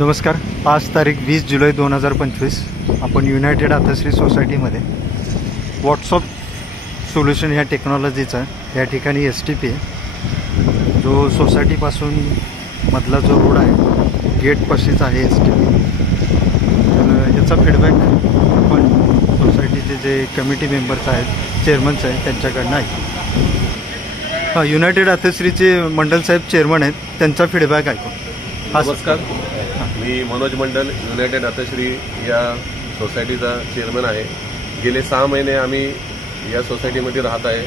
नमस्कार. आज तारीख 20 जुलै 2025. आपण युनायटेड आथश्री सोसायटीमध्ये व्हॉट्सअप सोल्युशन ह्या टेक्नॉलॉजीचा या ठिकाणी STP जो सोसायटीपासून मधला जो रोड आहे गेटपाशीच आहे STP. तर याचा फीडबॅक आपण सोसायटीचे जे कमिटी मेंबर्स आहेत, चेअरमन्स आहेत, त्यांच्याकडनं ऐकू. युनायटेड आथश्रीचे मंडल साहेब चेअरमन आहेत, त्यांचा फीडबॅक ऐकू. नमस्कार, मी मनोज मंडल, युनायटेड आथश्री या सोसायटीचा चेअरमन आहे. गेले 6 महिने आम्ही या सोसायटीमध्ये राहत आहे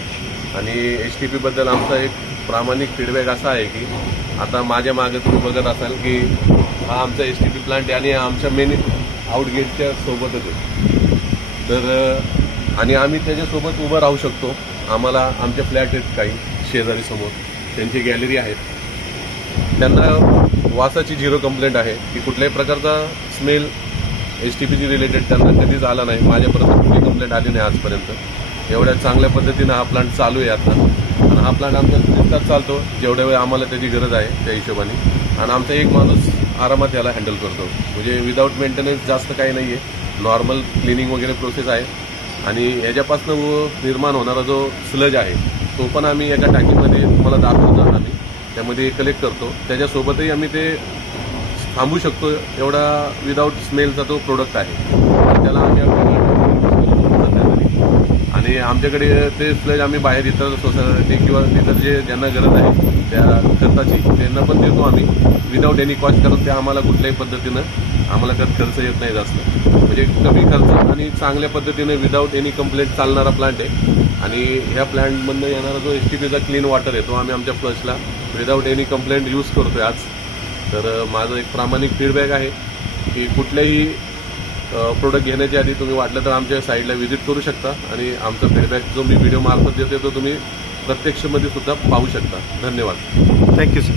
आणि STP बद्दल आमचा एक प्रामाणिक फीडबॅक असा आहे की आता माझ्या मागे तुम्ही बघत असाल की हा आमचा STP प्लांट आहे आणि आमच्या मेन आउटगेटच्या सोबतच आहे. तर आणि आम्ही त्याच्यासोबत उभं राहू शकतो. आम्हाला आमचे फ्लॅट आहेत काही शेजारी समोर, त्यांची गॅलरी आहेत. त्यांना वासाची 0 कंप्लेंट आहे की कुठल्याही प्रकारचा स्मेल STPची रिलेटेड त्यांना कधीच आला नाही. माझ्यापर्यंत कुठली कंप्लेंट आली नाही आजपर्यंत. एवढ्या चांगल्या पद्धतीनं हा प्लांट चालू आहे आता आणि हा प्लांट आमचा 3 तास चालतो जेवढ्या वेळ आम्हाला त्याची गरज आहे त्या हिशोबाने. आणि आमचा एक माणूस आरामात याला हँडल करतो. म्हणजे विदाऊट मेंटेनन्स जास्त काही नाही आहे. नॉर्मल क्लिनिंग वगैरे प्रोसेस आहे आणि याच्यापासून निर्माण होणारा जो स्लज आहे तो पण आम्ही एका टाकीमध्ये तुम्हाला दाखवतो. आम्ही त्यामध्ये कलेक्ट करतो. त्याच्यासोबतही आम्ही ते थांबू शकतो एवढा विदाऊट स्मेलचा तो प्रोडक्ट आहे. त्याला आम्ही आणि आमच्याकडे ते स्लज आम्ही बाहेर इतर सोसायटी किंवा इतर जे ज्यांना गरज आहे त्या खर्चाची त्यांना पण देतो आम्ही विदाऊट एनी कॉस्ट. कारण ते आम्हाला कुठल्याही पद्धतीनं आम्हाला खर्च येत नाही जास्त. म्हणजे कमी खर्च आणि चांगल्या पद्धतीने विदाऊट एनी कंप्लेंट चालणारा प्लांट आहे. आणि ह्या प्लांटमधनं येणारा जो STPचा क्लीन वॉटर आहे तो आम्ही आमच्या फ्लशला विदाऊट एनी कंप्लेंट यूज करतोय आज. तर माझं एक प्रामाणिक फीडबॅक आहे की कुठल्याही प्रोडक्ट घेण्याच्या आधी तुम्ही वाटलं तर आमच्या साईडला व्हिजिट करू शकता आणि आमचा फीडबॅक जो मी व्हिडिओ मार्फत देते तो तुम्ही प्रत्यक्षमध्ये सुद्धा पाहू शकता. धन्यवाद. Thank you sir.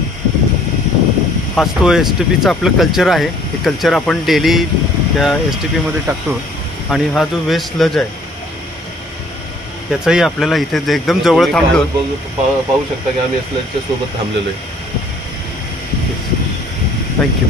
हाच तो STPचं आपलं कल्चर आहे. हे कल्चर आपण डेली त्या STPमध्ये टाकतो आणि हा जो वेस्ट स्लज आहे त्याचाही आपल्याला इथे एकदम जवळ थांबलो पाहू शकता की आम्ही स्लजच्या सोबत थांबलेलो आहे. थँक्यू.